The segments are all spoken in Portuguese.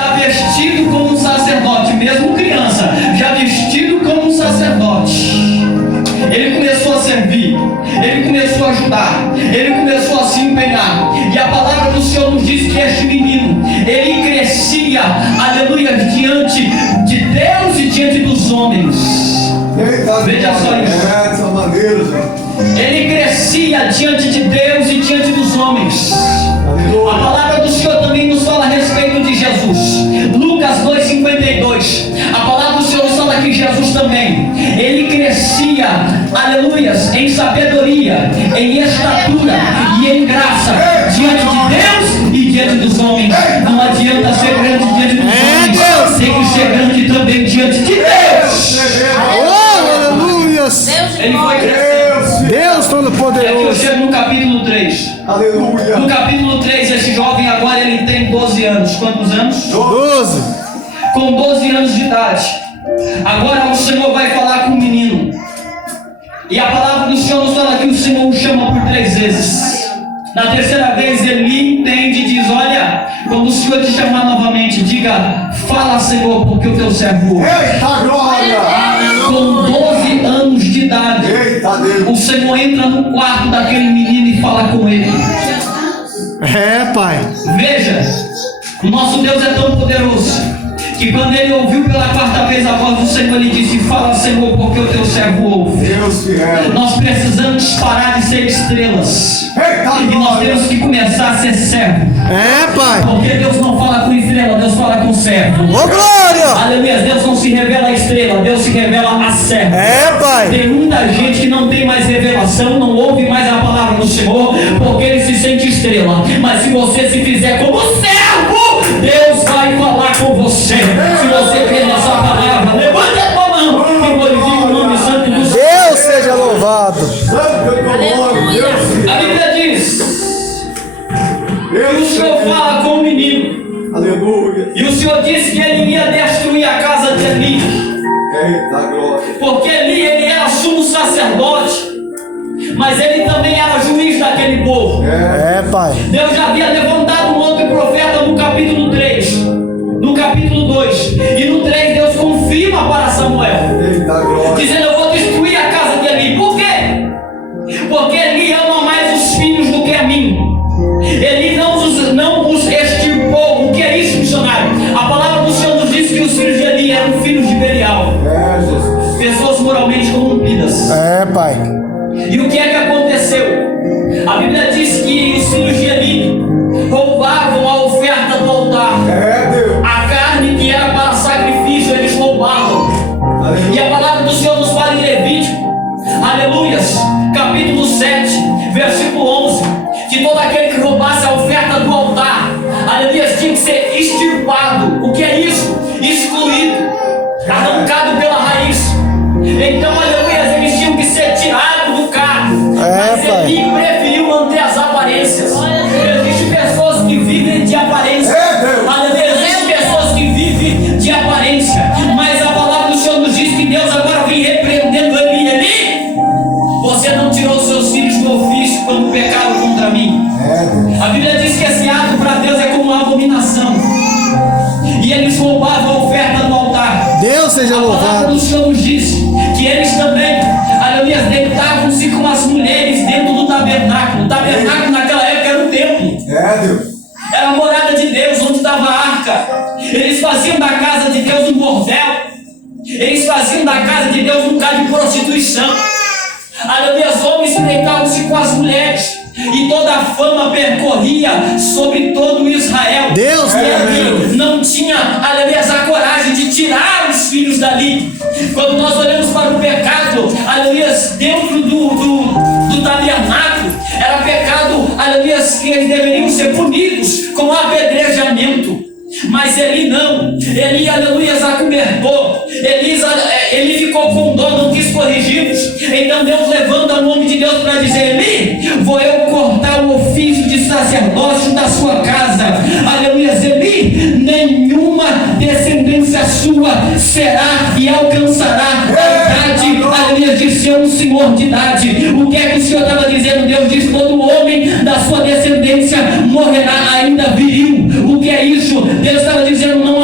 já vestido como um sacerdote, mesmo criança, já vestido como um sacerdote. Ele começou a servir, ele começou a ajudar, ele começou a se empenhar. E a palavra do Senhor nos diz que este menino, ele crescia, aleluia, diante de Deus e diante dos homens. Veja só isso. Ele crescia diante de Deus e diante dos homens. A palavra do Senhor também nos fala a respeito de Jesus. Lucas 2,52. A palavra do Senhor nos fala que Jesus também, ele crescia, aleluias, em sabedoria, em estatura e em graça diante de Deus e diante dos homens. Não adianta ser grande diante dos homens, tem que ser grande também diante de Deus. Aleluias. Ele foi crescendo. Deus Todo-Poderoso. Eu chego no capítulo 3. Aleluia. No capítulo 3, esse jovem agora ele tem 12 anos. Quantos anos? 12. Com 12 anos de idade. Agora o Senhor vai falar com o menino. E a palavra do Senhor nos fala que o Senhor o chama por 3 vezes. Na terceira vez ele entende e diz: olha, quando o Senhor te chamar novamente, diga: fala, Senhor, porque o teu servo ouve. Eita glória! Com 12 anos de idade, o Senhor entra no quarto daquele menino e fala com ele. Pai. Veja, o nosso Deus é tão poderoso que quando ele ouviu pela 4ª vez a voz do Senhor, ele disse: fala, Senhor, porque o teu servo ouve. Deus fiel. Nós precisamos parar de ser estrelas. E nós temos que começar a ser servo. Pai. Porque Deus não fala com estrela, Deus fala com servo. Ô glória! Aleluia, Deus não se revela a estrela, Deus se revela a servo. Pai. Tem muita gente que não tem mais revelação, não ouve mais a palavra do Senhor, porque ele se sente estrela. Mas se você se fizer como servo, Deus vai falar com você. Se você crê nessa palavra, levante a tua mão e glorifique o nome santo do Senhor. Deus seja louvado. A Bíblia diz que o Senhor fala com o menino. Aleluia. E o Senhor disse que ele ia destruir a casa de Eli. Eita glória. Porque Eli, ele era sumo sacerdote, mas ele também era juiz daquele povo. Pai. Deus já havia levantado um outro profeta no capítulo 3, no capítulo 2. E no 3 Deus confirma para Samuel, Eita glória. dizendo: eu vou destruir a casa de Eli. Por quê? Porque Eli ama mais os filhos do que a mim. Ele não os extirpou. O que é isso, missionário? A palavra do Senhor nos diz que os filhos de Eli eram filhos de Belial, Jesus. pessoas moralmente corrompidas. Pai. E o que é que aconteceu? A Bíblia diz que os filhos de Eli roubavam a oferta do altar. Deus. A carne que era para sacrifício, eles roubavam. Aleluia. E a palavra do Senhor nos fala em Levítico, aleluias, capítulo 7, versículo 11, que todo aquele que roubasse a oferta do altar, aleluias, tinha que ser extirpado. O que é isso? Excluído, arrancado pela raiz. Então, aleluias, eles tinham que ser tirados do carro. Mas pai. Eli preferiu manter as aparências. Existem pessoas que vivem de aparência. Aleluia, existem pessoas que vivem de aparência. Mas a palavra do Senhor nos diz que Deus agora vem repreendendo Eli. Eli, você não tirou seus filhos do ofício quando pecaram contra mim. A Bíblia diz que esse ato para Deus é como uma abominação. E eles roubavam a oferta do altar. Deus seja A palavra louvado. do Senhor nos diz que eles também, aleluia, deitavam-se com as mulheres dentro do tabernáculo. O tabernáculo naquela época era o templo. Deus. Era a morada de Deus, onde estava a arca. Eles faziam da casa de Deus um bordel. Eles faziam da casa de Deus um lugar de prostituição. Aleluia, os homens deitavam-se com as mulheres. E toda a fama percorria sobre todo Israel. Deus, Ele não tinha, aleluia, a coragem de tirar os filhos dali. Quando nós olhamos para o pecado, aleluia, dentro do tabernáculo, era pecado, aleluia, que eles deveriam ser punidos com apedrejamento. Mas Eli não, Eli, aleluia, acobertou. Ele ficou com dó, não quis corrigi-los. Então Deus levanta o nome de Deus para dizer: Eli, vou eu cortar o ofício de sacerdócio da sua casa. Aleluia, Eli, nenhuma descendência sua será e alcançará a idade, aleluia, de ser um senhor de idade. O que é que o Senhor estava dizendo? Deus diz: todo homem da sua descendência morrerá ainda viril. O que é isso? Deus estava dizendo: não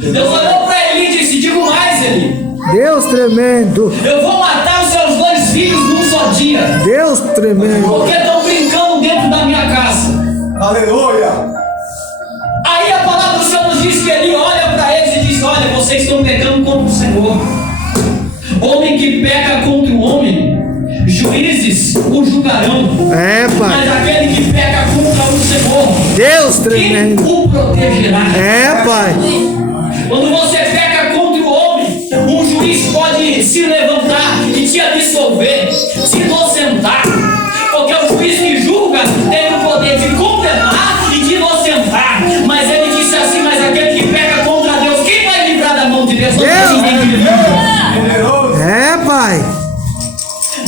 Deus olhou para Eli e disse: digo mais, Eli, Deus tremendo. eu vou matar os seus 2 filhos num só dia, Deus tremendo. porque estão brincando dentro da minha casa. Aleluia. Aí a palavra do Senhor nos diz que Eli olha para eles e diz: olha, vocês estão pecando contra o Senhor. Homem que peca contra o homem, juízes o julgarão. É, Mas Pai. aquele que peca contra o Senhor, Deus quem tremendo. o protegerá? É, Pai. Quando você peca contra o homem, um juiz pode se levantar e te absolver, te inocentar, porque o juiz que julga tem o poder de condenar e de inocentar. Mas ele disse assim: mas aquele que peca contra Deus, quem vai livrar da mão de Deus? Não tem ninguém que livre. Poderoso. É, Pai.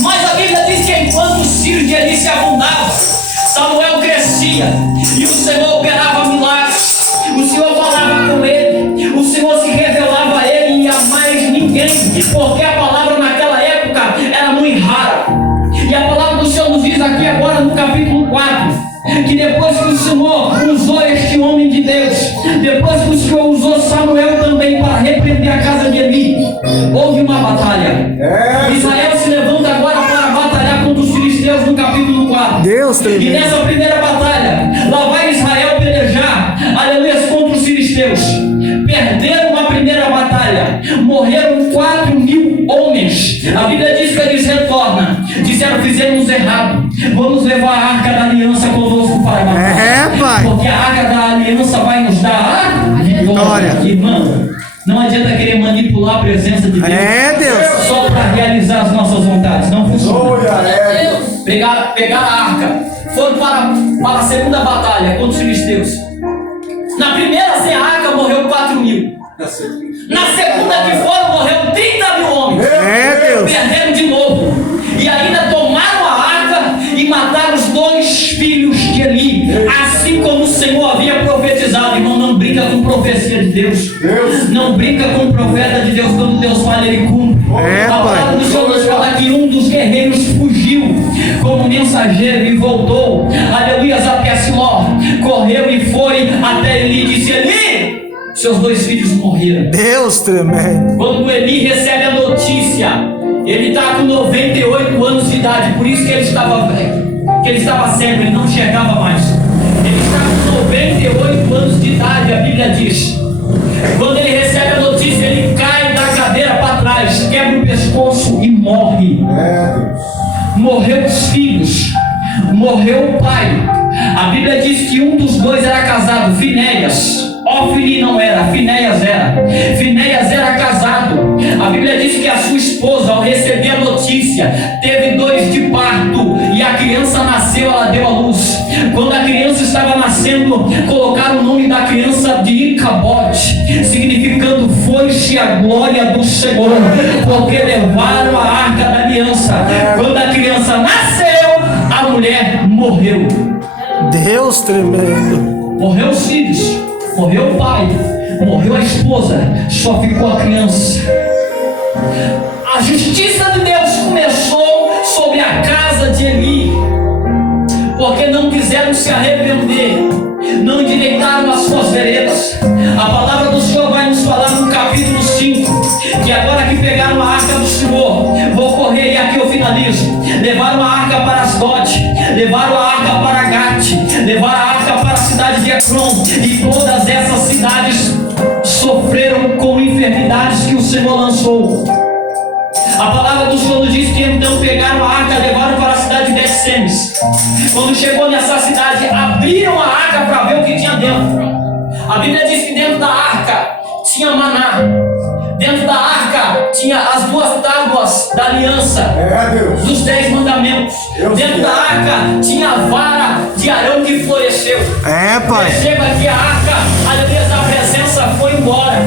Mas a Bíblia diz que enquanto os filhos de Eli se abundavam, Samuel crescia e o Senhor operava milagres. O Senhor falava com ele, o Senhor se revelava a ele e a mais ninguém, porque a palavra naquela época era muito rara. E a palavra do Senhor nos diz aqui agora no capítulo 4, que depois que o Senhor usou este homem de Deus, depois que o Senhor usou Samuel também para repreender a casa de Eli, houve uma batalha. Israel se levanta agora para batalhar contra os filisteus no capítulo 4. Deus E tremendo. nessa primeira batalha, lá vai Israel pelejar, aleluia, contra os filisteus. Perderam a primeira batalha, morreram 4.000 homens. A Bíblia diz que eles retornam, disseram: fizemos errado, vamos levar a arca da aliança conosco para a batalha. É, Pai. Porque a arca da aliança vai nos dar a vitória. Irmão, não adianta querer manipular a presença de Deus. É, Deus. Só para realizar as nossas vontades. Não funciona. Aleluia. Pegaram a arca, foram para a segunda batalha contra os filisteus. Na primeira, sem a arca, morreu 4.000. Na segunda que foram, morreu 30.000 homens. É, Deus. Perderam de novo. E ainda tomaram a arca e mataram os 2 filhos de Eli. Assim como o Senhor havia profetizado. Irmão, não brinca com profecia de Deus. Não brinca com o profeta de Deus. Quando Deus fala, ele cumpre. É, A palavra Pai. do Senhor nos fala que um dos guerreiros fugiu como mensageiro e voltou, aleluia, a Pessiló, correu e foi até Eli e disse: Eli, seus 2 filhos morreram. Deus tremendo. Quando Eli recebe a notícia, ele está com 98 anos de idade, por isso que ele estava velho, que ele estava cego, ele não enxergava mais. Ele está com 98 anos de idade, a Bíblia diz. Quando ele recebe a notícia, ele cai da cadeira para trás, quebra o pescoço e morre. Morreu os filhos, morreu o pai. A Bíblia diz que um dos 2 era casado, Finéias. Ofni não era, Finéias era. Finéias era casado. A Bíblia diz que a sua esposa, ao receber a notícia, teve 2 de parto e a criança nasceu, ela deu à luz. Quando a criança estava nascendo, colocaram o nome da criança de Icabote, significando foi-se a glória do Senhor, porque levaram a arca da aliança. Quando a criança nasceu, a mulher morreu. Deus tremendo. Morreu os filhos, morreu o pai, morreu a esposa, só ficou a criança. A justiça de Deus começou sobre a casa de Eli, porque não quiseram se arrepender, não endireitaram as suas veredas. A palavra do Senhor vai nos falar no capítulo 5, que agora que pegaram a arca do Senhor, vou correr e aqui eu finalizo. Levaram a arca para Asdod, levaram a arca para Gat, levaram a arca para a cidade de Ecrom, e todas essas cidades sofreram com enfermidades que o Senhor lançou. A palavra do Senhor nos diz que então pegaram a arca, levaram para a cidade de Bet-Semes. Quando chegou nessa cidade, abriram a arca para ver o que tinha dentro. A Bíblia diz que dentro da arca tinha maná. Dentro da arca tinha as 2 tábuas da aliança, dos 10 mandamentos. Dentro da arca tinha a vara de Arão que floresceu. É, Pai. Perceba que a arca, aleluia, a presença foi embora.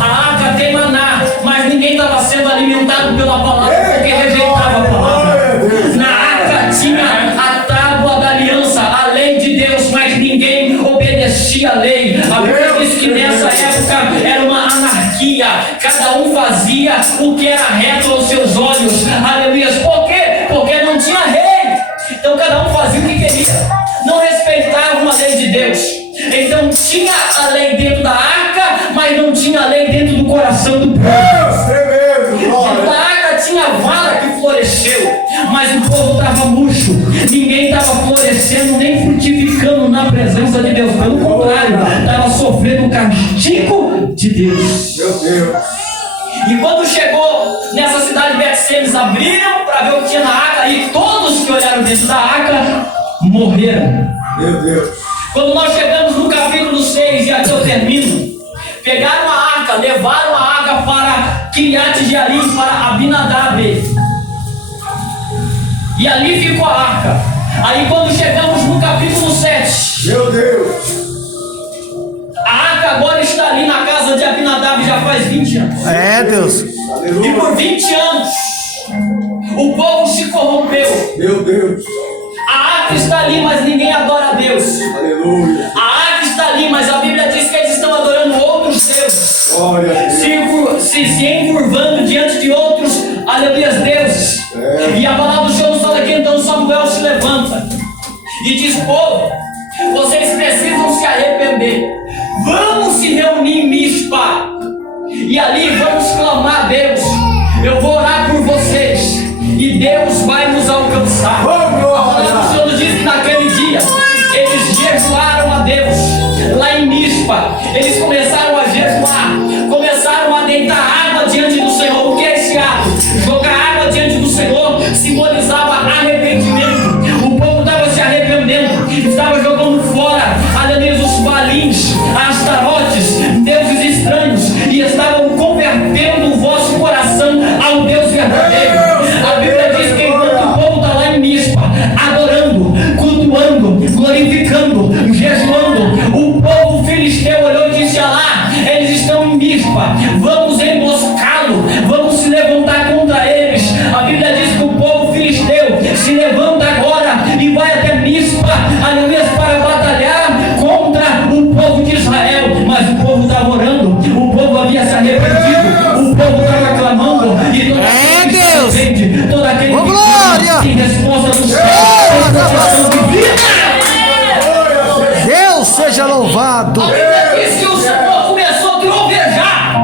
A arca tem maná, mas ninguém estava sendo alimentado pela palavra, porque rejeitava a palavra. Na arca tinha a tábua da aliança, a lei de Deus, mas ninguém obedecia a lei. A Bíblia diz que nessa época era uma anarquia, cada um fazia o que era reto aos seus olhos. Aleluia. Por quê? Porque não tinha rei. Então cada um fazia o que queria, não respeitava uma lei de Deus. Então tinha a lei dentro da arca, mas não tinha lei dentro do coração do povo. Deus tremendo, glória. A arca tinha vara que floresceu, mas o povo estava murcho. Ninguém estava florescendo nem frutificando na presença de Deus. Pelo contrário, estava sofrendo o castigo de Deus. Meu Deus. E quando chegou nessa cidade de Bet-Semes, abriram para ver o que tinha na arca, e todos que olharam dentro da arca morreram. Meu Deus. Quando nós chegamos no capítulo 6, e aqui eu termino, pegaram a arca, levaram a arca para Kiriat Jearim, para Abinadab, e ali ficou a arca. Aí quando chegamos no capítulo 7, Meu Deus. a arca agora está ali na casa de Abinadab já faz 20 anos. É, Deus. E Aleluia. por 20 anos o povo se corrompeu. Meu Deus. A arca está ali, mas ninguém adora a Deus. Aleluia. A arca está ali, mas a Bíblia diz que eles estão adorando outros deuses, Glória a Deus. se encurvando diante de outros, aleluia, deuses. E a palavra do Senhor nos fala que então Samuel se levanta e diz: povo, vocês precisam se arrepender. Vamos se reunir em Mispa, e ali vamos clamar a Deus. Eu vou orar por vocês, e Deus vai nos alcançar. A palavra do Senhor nos diz que naquele dia eles jejuaram a Deus lá em Mispa. Eles começaram a jejuar, começaram a deitar água diante do Senhor. O que é esse ato? Jogar água diante do Senhor simbolizava arrependimento. O povo estava se arrependendo, estava jogando fora, aleluia, os balins, astarotes, deuses estranhos, e estavam convertendo o vosso coração ao Deus verdadeiro. A Bíblia diz que enquanto o povo está lá em Mispa, adorando, cultuando, glorificando, jejuando, o povo filisteu olhou e disse: lá, eles estão em Mispa, vamos emboscá-lo, vamos se levantar contra eles. A Bíblia diz que o povo filisteu se levanta agora e vai até Mispa, aleluia, para batalhar contra o povo de Israel. Mas o povo estava orando, o povo havia se arrependido, o povo estava clamando, e toda aquele que se arrepende, todo aquele que glória! tem resposta do céu, tem proteção de vida. Deus seja louvado. A Bíblia diz que o Senhor começou a trovejar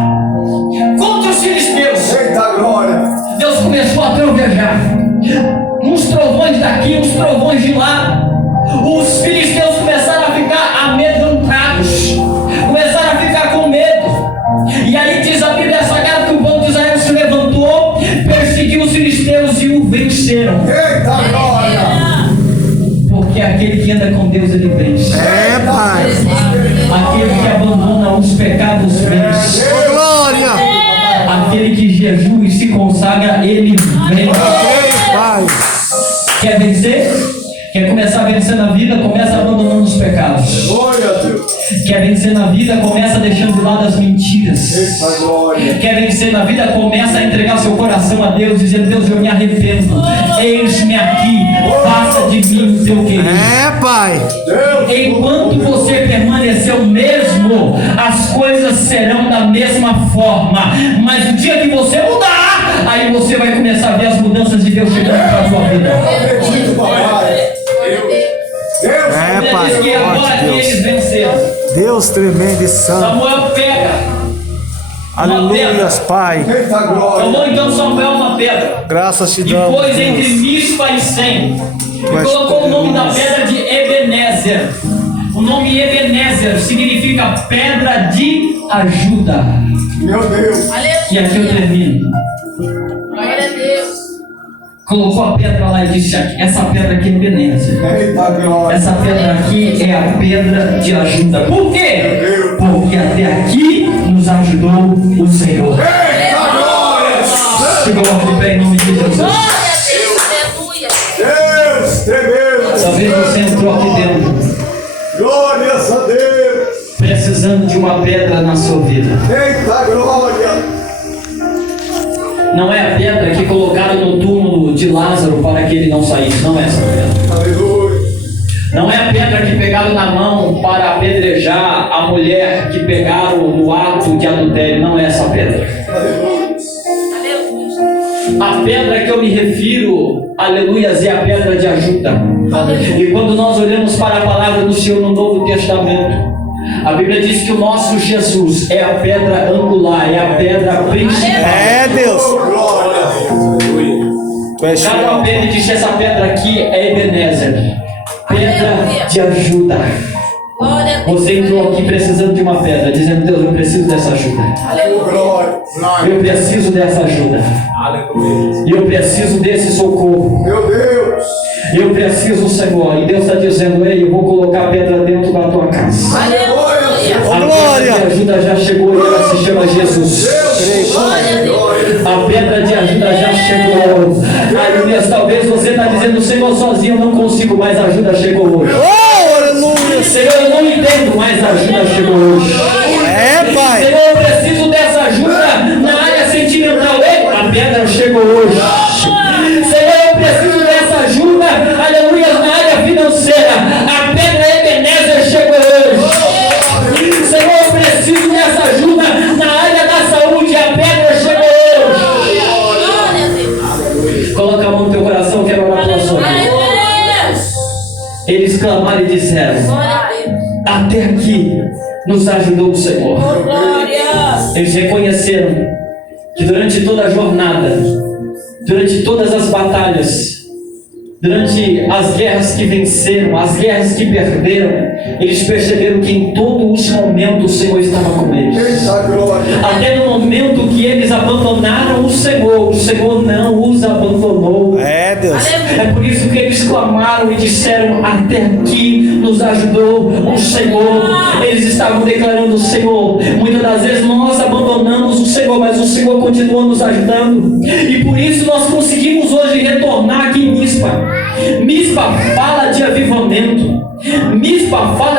contra os filisteus. Eita glória. Deus começou a trovejar, uns trovões daqui, uns trovões de lá. Os filisteus começaram a ficar amedrontados, começaram a ficar com medo. E aí diz a Bíblia Sagrada que o povo de Israel se levantou, perseguiu os filisteus e o venceram. Eita glória. Porque aquele que anda com Deus, ele vence. É, Pai. Aquele que abandona os pecados vence. Ô, glória. Aquele que jejua e se consagra, ele vence. Ei, Pai. Quer vencer? Quer começar a vencer na vida? Começa abandonando os pecados. Glória a Deus. Quer vencer na vida? Começa deixando de lado as mentiras. Eita glória. Quer vencer na vida? Começa a entregar seu coração a Deus, dizendo: Deus, eu me arrependo. Eis-me aqui, faça de mim o teu querido. É, Pai. Deus. Enquanto você permanecer o mesmo, as coisas serão da mesma forma. Mas o dia que você mudar, aí você vai começar a ver as mudanças de Deus chegando para a sua vida. Acredito, papai. Deus. É, A Bíblia Pai. diz que agora Forte que eles Deus. venceram, Deus tremendo e santo. Samuel pega Aleluias, Pai. Eita glória. tomou então Samuel uma pedra Graças te e damos, pôs entre Deus. Mispa e Sem, e Mas colocou o nome da poderoso. pedra de Ebenezer. O nome Ebenezer significa pedra de ajuda. Meu Deus. E aqui eu termino. Glória a Deus. Colocou a pedra lá e disse: essa pedra aqui é Ebenezer. Eita glória. Essa pedra aqui é a pedra de ajuda. Por quê? Porque até aqui nos ajudou o Senhor. Eita glória. Se coloque de pé em nome de Jesus. Glória a Deus. Aleluia. Deus tremendo. Talvez você entrou aqui dentro Glórias a Deus. precisando de uma pedra na sua vida. Eita glória. Não é a pedra que colocaram no túmulo de Lázaro para que ele não saísse. Não é essa pedra. Aleluia. Não é a pedra que pegaram na mão para apedrejar a mulher que pegaram no ato de adultério. Não é essa pedra. Aleluia. Aleluia. A pedra que eu me refiro, aleluias, é a pedra de ajuda. E quando nós olhamos para a palavra do Senhor no Novo Testamento, A Bíblia diz que o nosso Jesus é a pedra angular, é a pedra principal. É, Deus. Glória a Deus. Aleluia. Tu és fiel. Gabriel Pedro disse: essa pedra aqui é Ebenezer, pedra de ajuda. Glória a Deus. Você entrou aqui precisando de uma pedra, dizendo: Deus, eu preciso dessa ajuda. Glória. Eu preciso dessa ajuda. Aleluia. Eu preciso desse socorro. Meu Deus. Eu preciso, Senhor. E Deus está dizendo: ei, eu vou colocar a pedra dentro da tua casa. Aleluia. A glória! pedra de ajuda já chegou e ela se chama Jesus. Glória a Deus. A pedra de ajuda já chegou. Aleluia. Talvez você está dizendo: Senhor, sozinho eu não consigo, mas a ajuda chegou hoje. Oh, aleluia. Senhor, eu não entendo, mas a ajuda chegou hoje. É, Pai. Senhor, eu preciso dessa ajuda na área sentimental. Ei, a pedra chegou hoje. Senhor, eu preciso dessa ajuda, aleluia, na área financeira. A pedra Ebenezer chegou hoje. Senhor, eu preciso dessa ajuda na área da saúde. A pedra chegou hoje. Glória a Deus. Coloca a mão no teu coração, quero orar pela sua vida. Aleluia. Eles clamaram e disseram: Glória a Deus. até aqui nos ajudou o Senhor. Glória. Eles reconheceram que durante toda a jornada, durante todas as batalhas, durante as guerras que venceram, as guerras que perderam, eles perceberam que em todos os momentos o Senhor estava com eles. Eita glória. Até no momento que eles abandonaram o Senhor não os abandonou. É, Deus. É por isso que eles clamaram e disseram: até aqui nos ajudou o Senhor. Eles estavam declarando: o Senhor, muitas das vezes nós abandonamos o Senhor, mas o Senhor continua nos ajudando. E por isso nós conseguimos hoje retornar aqui em Mispa. Mispa fala de avivamento. Mispa fala